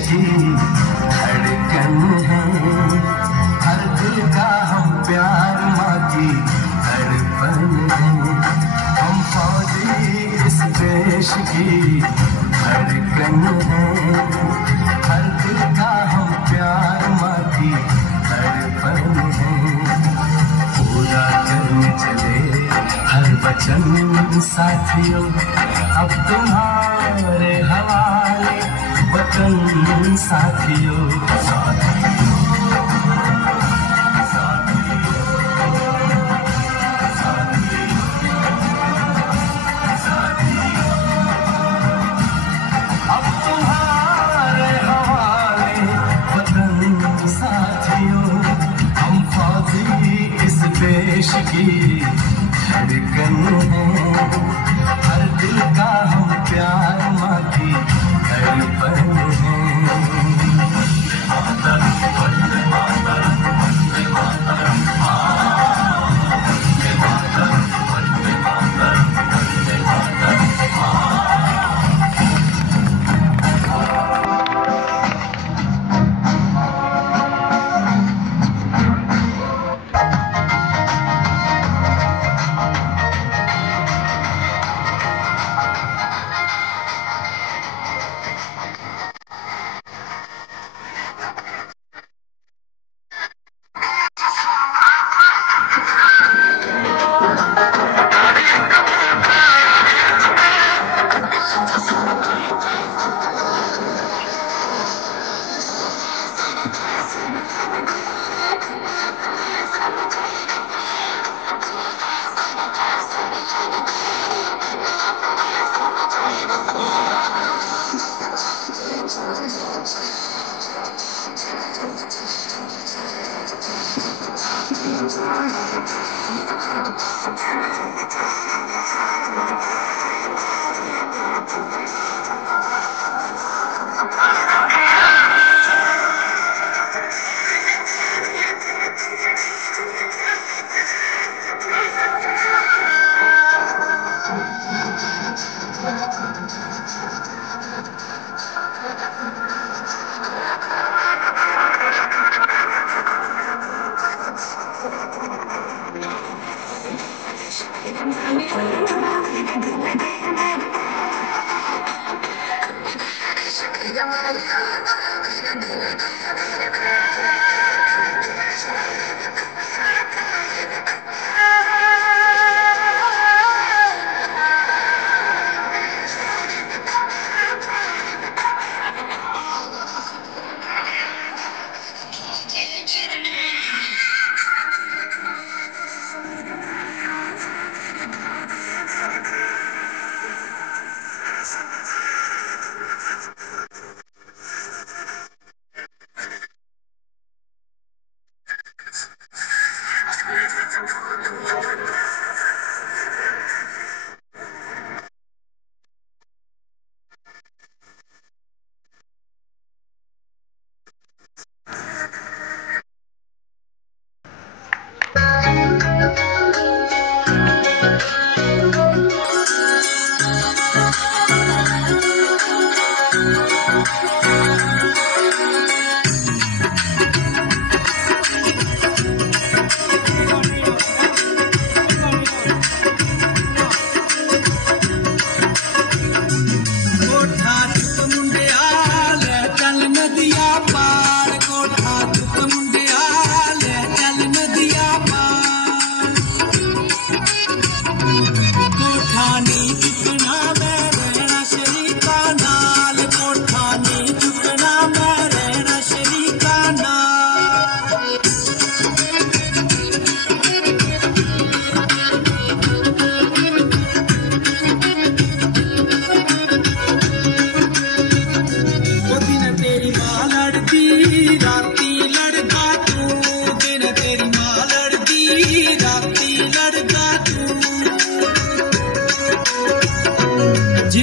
की धड़कन है, हर दिल का हम प्यार माँ की धड़पन है। हम फौजी इस देश की धड़कन है, हर दिल का हम प्यार माँ की धड़पन है। पूरा करने चले हर वचन साथियों, अब तुम्हारे हवाले वतन साथियों। अब तुम्हारे हवाले वतन साथियों, हम फौजी इस देश की धड़कन है, हर दिल का हम प्यार माँ की धड़पन है।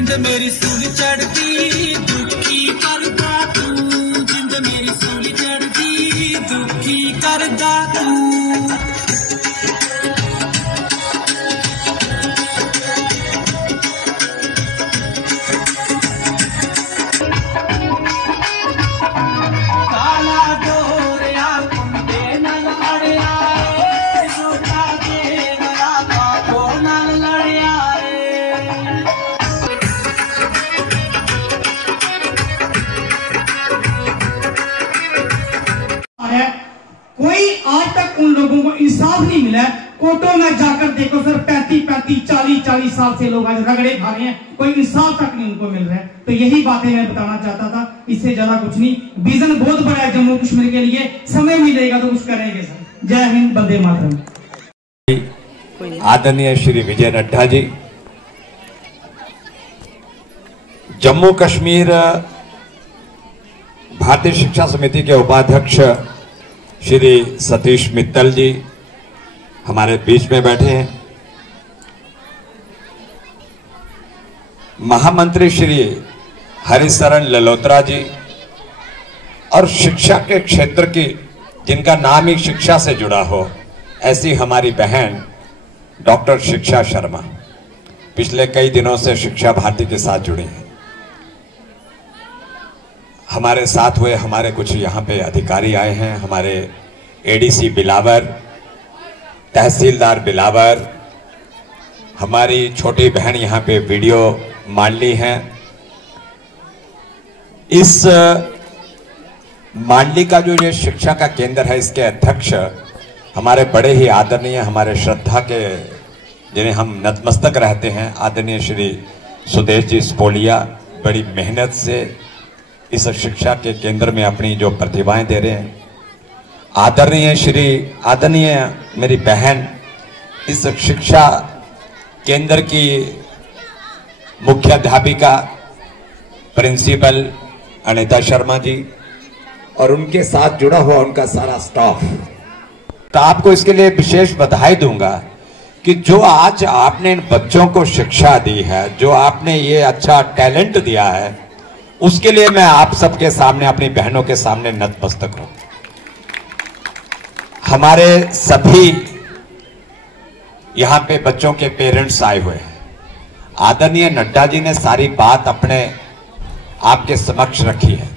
जिंद मेरी सूल चढ़ती दुखी करदा तू, जिंद मेरी सूल चढ़ती दुखी करदा तू। कोई आज तक उन लोगों को इंसाफ नहीं मिला है। कोर्टों में जाकर देखो सर, 35-35, 40-40 साल से लोग आज रगड़े खा रहे हैं, कोई इंसाफ तक नहीं उनको मिल रहा है। तो यही बातें मैं बताना चाहता था, इससे ज्यादा कुछ नहीं। विजन बहुत बड़ा है जम्मू कश्मीर के लिए, समय मिलेगा तो कुछ करेंगे सर। जय हिंद, वंदे मातरम। आदरणीय श्री विजय नड्डा जी, जम्मू कश्मीर भारतीय शिक्षा समिति के उपाध्यक्ष श्री सतीश मित्तल जी हमारे बीच में बैठे हैं। महामंत्री श्री हरिशरण ललोत्रा जी और शिक्षा के क्षेत्र की जिनका नाम ही शिक्षा से जुड़ा हो, ऐसी हमारी बहन डॉक्टर शिक्षा शर्मा पिछले कई दिनों से शिक्षा भारती के साथ जुड़ी हैं। हमारे साथ हुए हमारे कुछ यहाँ पे अधिकारी आए हैं, हमारे एडीसी बिलावर, तहसीलदार बिलावर, हमारी छोटी बहन यहाँ पे वीडियो मांडली हैं। इस मांडली का जो ये शिक्षा का केंद्र है, इसके अध्यक्ष हमारे बड़े ही आदरणीय, हमारे श्रद्धा के, जिन्हें हम नतमस्तक रहते हैं, आदरणीय श्री सुदेश जी स्पोलिया बड़ी मेहनत से इस शिक्षा के केंद्र में अपनी जो प्रतिभाएं दे रहे हैं। आदरणीय मेरी बहन इस शिक्षा केंद्र की मुख्याध्यापिका प्रिंसिपल अनिता शर्मा जी और उनके साथ जुड़ा हुआ उनका सारा स्टाफ। तो आपको इसके लिए विशेष बधाई दूंगा कि जो आज आपने इन बच्चों को शिक्षा दी है, जो आपने ये अच्छा टैलेंट दिया है, उसके लिए मैं आप सबके सामने, अपनी बहनों के सामने नतमस्तक हूं। हमारे सभी यहां पे बच्चों के पेरेंट्स आए हुए हैं। आदरणीय नड्डा जी ने सारी बात अपने आपके समक्ष रखी है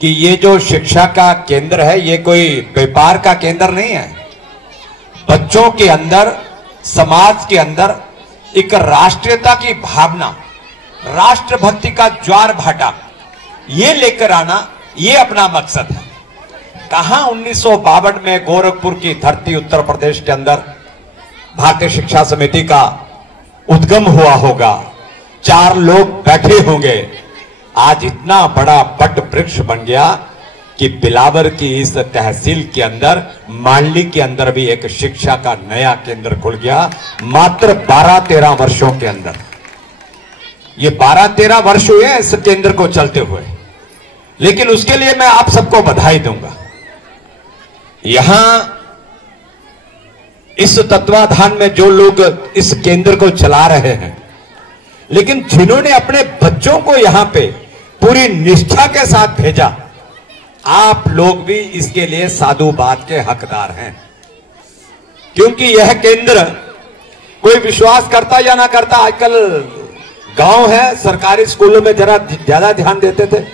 कि ये जो शिक्षा का केंद्र है, ये कोई व्यापार का केंद्र नहीं है। बच्चों के अंदर, समाज के अंदर एक राष्ट्रीयता की भावना, राष्ट्रभक्ति का ज्वार भाटा ये लेकर आना, ये अपना मकसद है। कहां 1952 में गोरखपुर की धरती उत्तर प्रदेश के अंदर भारतीय शिक्षा समिति का उद्गम हुआ होगा, 4 लोग बैठे होंगे, आज इतना बड़ा बट वृक्ष बन गया कि बिलावर की इस तहसील के अंदर, मांडली के अंदर भी एक शिक्षा का नया केंद्र खुल गया मात्र 12-13 वर्षों के अंदर। ये 12-13 वर्ष हुए इस केंद्र को चलते हुए, लेकिन उसके लिए मैं आप सबको बधाई दूंगा। यहां इस तत्वाधान में जो लोग इस केंद्र को चला रहे हैं, लेकिन जिन्होंने अपने बच्चों को यहां पे पूरी निष्ठा के साथ भेजा, आप लोग भी इसके लिए साधुवाद के हकदार हैं। क्योंकि यह केंद्र कोई विश्वास करता या ना करता, आजकल गांव है, सरकारी स्कूलों में जरा ज्यादा ध्यान देते थे,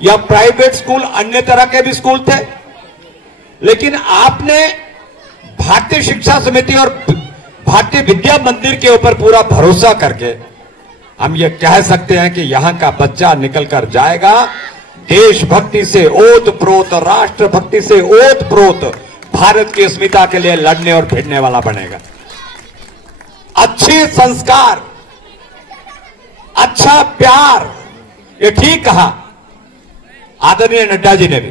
या प्राइवेट स्कूल, अन्य तरह के भी स्कूल थे, लेकिन आपने भारतीय शिक्षा समिति और भारतीय विद्या मंदिर के ऊपर पूरा भरोसा करके हम ये कह सकते हैं कि यहां का बच्चा निकल कर जाएगा देशभक्ति से ओतप्रोत, राष्ट्रभक्ति से ओतप्रोत, भारत की अस्मिता के लिए लड़ने और भिड़ने वाला बनेगा। अच्छे संस्कार, अच्छा प्यार, ये ठीक कहा आदरणीय नड्डा जी ने भी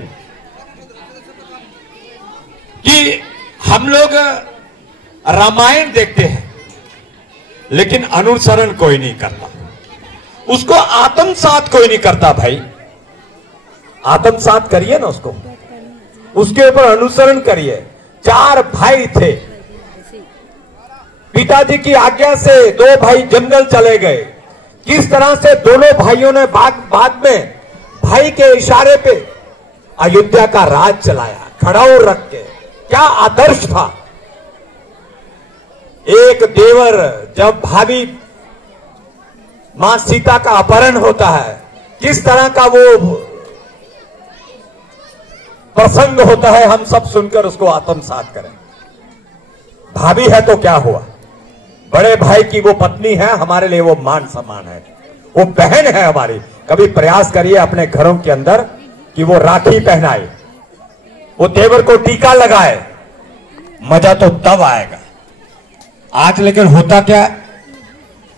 कि हम लोग रामायण देखते हैं लेकिन अनुसरण कोई नहीं करता, उसको आत्मसात कोई नहीं करता। भाई आत्मसात करिए ना उसको, उसके ऊपर अनुसरण करिए। 4 भाई थे, पिताजी की आज्ञा से 2 भाई जंगल चले गए, किस तरह से दोनों भाइयों ने बाद में भाई के इशारे पे अयोध्या का राज चलाया, खड़ाऊ रख के। क्या आदर्श था। एक देवर जब भाभी मां सीता का अपहरण होता है, किस तरह का वो प्रसंग होता है, हम सब सुनकर उसको आत्मसात करें। भाभी है तो क्या हुआ, बड़े भाई की वो पत्नी है, हमारे लिए वो मान सम्मान है, वो बहन है हमारी। कभी प्रयास करिए अपने घरों के अंदर कि वो राखी पहनाए, वो देवर को टीका लगाए, मजा तो तब आएगा। आज लेकिन होता क्या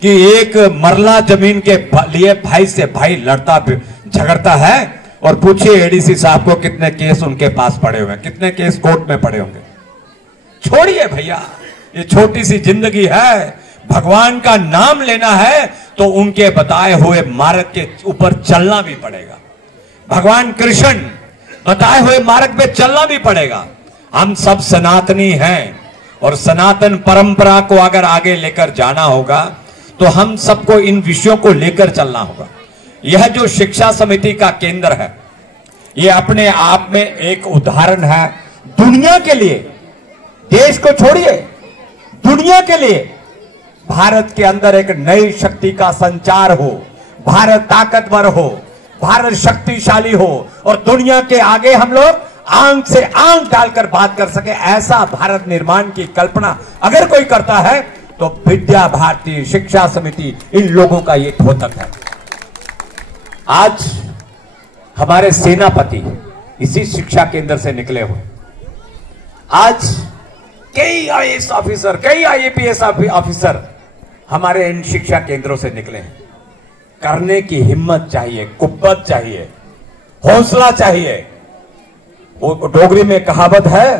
कि एक मरला जमीन के लिए भाई से भाई लड़ता झगड़ता है, और पूछिए एडीसी साहब को कितने केस उनके पास पड़े हुए हैं, कितने केस कोर्ट में पड़े होंगे। छोड़िए भैया, ये छोटी सी जिंदगी है, भगवान का नाम लेना है तो उनके बताए हुए मार्ग के ऊपर चलना भी पड़ेगा। भगवान कृष्ण बताए हुए मार्ग पे चलना भी पड़ेगा। हम सब सनातनी हैं और सनातन परंपरा को अगर आगे लेकर जाना होगा तो हम सबको इन विषयों को लेकर चलना होगा। यह जो शिक्षा समिति का केंद्र है, यह अपने आप में एक उदाहरण है दुनिया के लिए, देश को छोड़िए, दुनिया के लिए। भारत के अंदर एक नई शक्ति का संचार हो, भारत ताकतवर हो, भारत शक्तिशाली हो और दुनिया के आगे हम लोग आंख से आंख डालकर बात कर सके, ऐसा भारत निर्माण की कल्पना अगर कोई करता है तो विद्या भारती शिक्षा समिति इन लोगों का ये द्योतक है। आज हमारे सेनापति इसी शिक्षा केंद्र से निकले हुए। आज कई आईएएस ऑफिसर, कई आईएपीएस ऑफिसर हमारे इन शिक्षा केंद्रों से निकले हैं। करने की हिम्मत चाहिए, कुव्वत चाहिए, हौसला चाहिए। वो डोगरी में कहावत है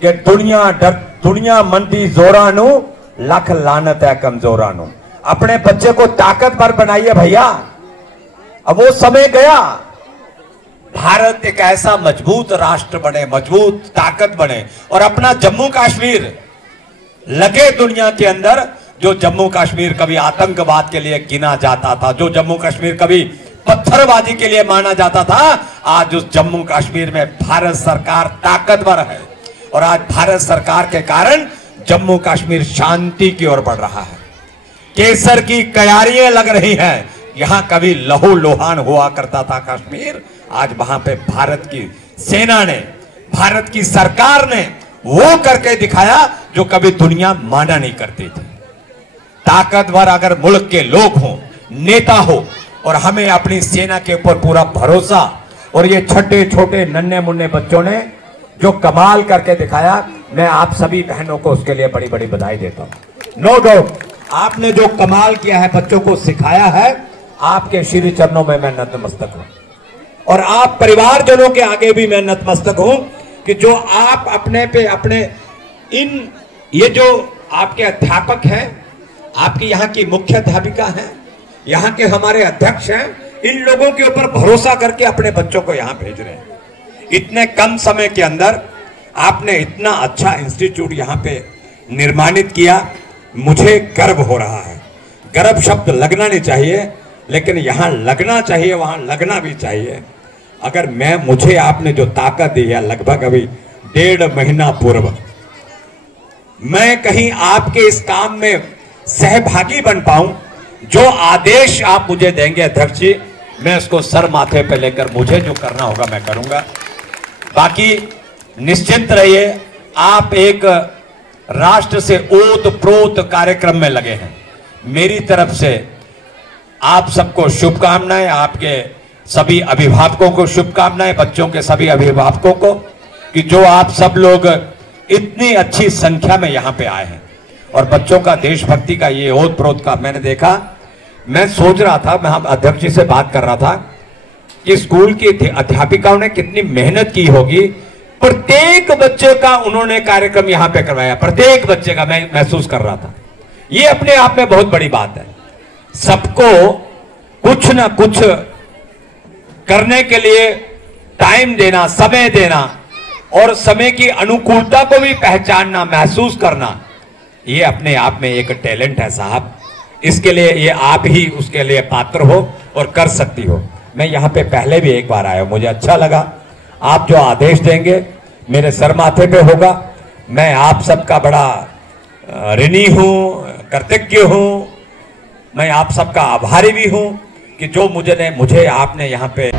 कि दुनिया मंदी जोरानू लख लानत है कमजोरानू। अपने बच्चे को ताकतवर बनाइए भैया, अब वो समय गया। भारत एक ऐसा मजबूत राष्ट्र बने, मजबूत ताकत बने और अपना जम्मू कश्मीर लगे दुनिया के अंदर। जो जम्मू कश्मीर कभी आतंकवाद के लिए गिना जाता था, जो जम्मू कश्मीर कभी पत्थरबाजी के लिए माना जाता था, आज उस जम्मू कश्मीर में भारत सरकार ताकतवर है और आज भारत सरकार के कारण जम्मू कश्मीर शांति की ओर बढ़ रहा है। केसर की क्यारियां लग रही हैं। यहां कभी लहू लोहान हुआ करता था कश्मीर, आज वहां पे भारत की सेना ने, भारत की सरकार ने वो करके दिखाया जो कभी दुनिया माना नहीं करती थी। ताकतवर अगर मुल्क के लोग हों, नेता हो और हमें अपनी सेना के ऊपर पूरा भरोसा, और ये छोटे छोटे नन्हे मुन्ने बच्चों ने जो कमाल करके दिखाया, मैं आप सभी बहनों को उसके लिए बड़ी बड़ी बधाई देता हूं। नो डाउट आपने जो कमाल किया है, बच्चों को सिखाया है, आपके श्री चरणों में मैं नतमस्तक हूं और आप परिवारजनों के आगे भी मैं नतमस्तक हूं कि जो आप अपने पे अपने इन ये जो आपके अध्यापक हैं, आपकी यहाँ की मुख्य अध्यापिका हैं, यहाँ के हमारे अध्यक्ष हैं, इन लोगों के ऊपर भरोसा करके अपने बच्चों को यहाँ भेज रहे हैं। इतने कम समय के अंदर आपने इतना अच्छा इंस्टीट्यूट यहाँ पे निर्माणित किया, मुझे गर्व हो रहा है। गर्व शब्द लगना नहीं चाहिए, लेकिन यहां लगना चाहिए, वहां लगना भी चाहिए। अगर मुझे आपने जो ताकत दी है, लगभग अभी 1.5 महीना पूर्व मैं कहीं आपके इस काम में सहभागी बन पाऊं, जो आदेश आप मुझे देंगे अध्यक्ष जी, मैं उसको सर माथे पे लेकर मुझे जो करना होगा मैं करूंगा। बाकी निश्चिंत रहिए, आप एक राष्ट्र से ओत प्रोत कार्यक्रम में लगे हैं। मेरी तरफ से आप सबको शुभकामनाएं, आपके सभी अभिभावकों को शुभकामनाएं, बच्चों के सभी अभिभावकों को, कि जो आप सब लोग इतनी अच्छी संख्या में यहां पे आए हैं और बच्चों का देशभक्ति का ये ओत प्रोत का मैंने देखा। मैं सोच रहा था, मैं अध्यक्ष जी से बात कर रहा था कि स्कूल की अध्यापिकाओं ने कितनी मेहनत की होगी। प्रत्येक बच्चे का उन्होंने कार्यक्रम यहां पे करवाया, प्रत्येक बच्चे का मैं महसूस कर रहा था। ये अपने आप में बहुत बड़ी बात है। सबको कुछ ना कुछ करने के लिए टाइम देना, समय देना और समय की अनुकूलता को भी पहचानना, महसूस करना, ये अपने आप में एक टैलेंट है साहब। इसके लिए ये आप ही उसके लिए पात्र हो और कर सकती हो। मैं यहाँ पे पहले भी एक बार आया, मुझे अच्छा लगा। आप जो आदेश देंगे मेरे सर माथे पे होगा। मैं आप सबका बड़ा ऋणी हूं, कृतज्ञ हूं, मैं आप सबका आभारी भी हूं कि जो मुझे आपने यहाँ पे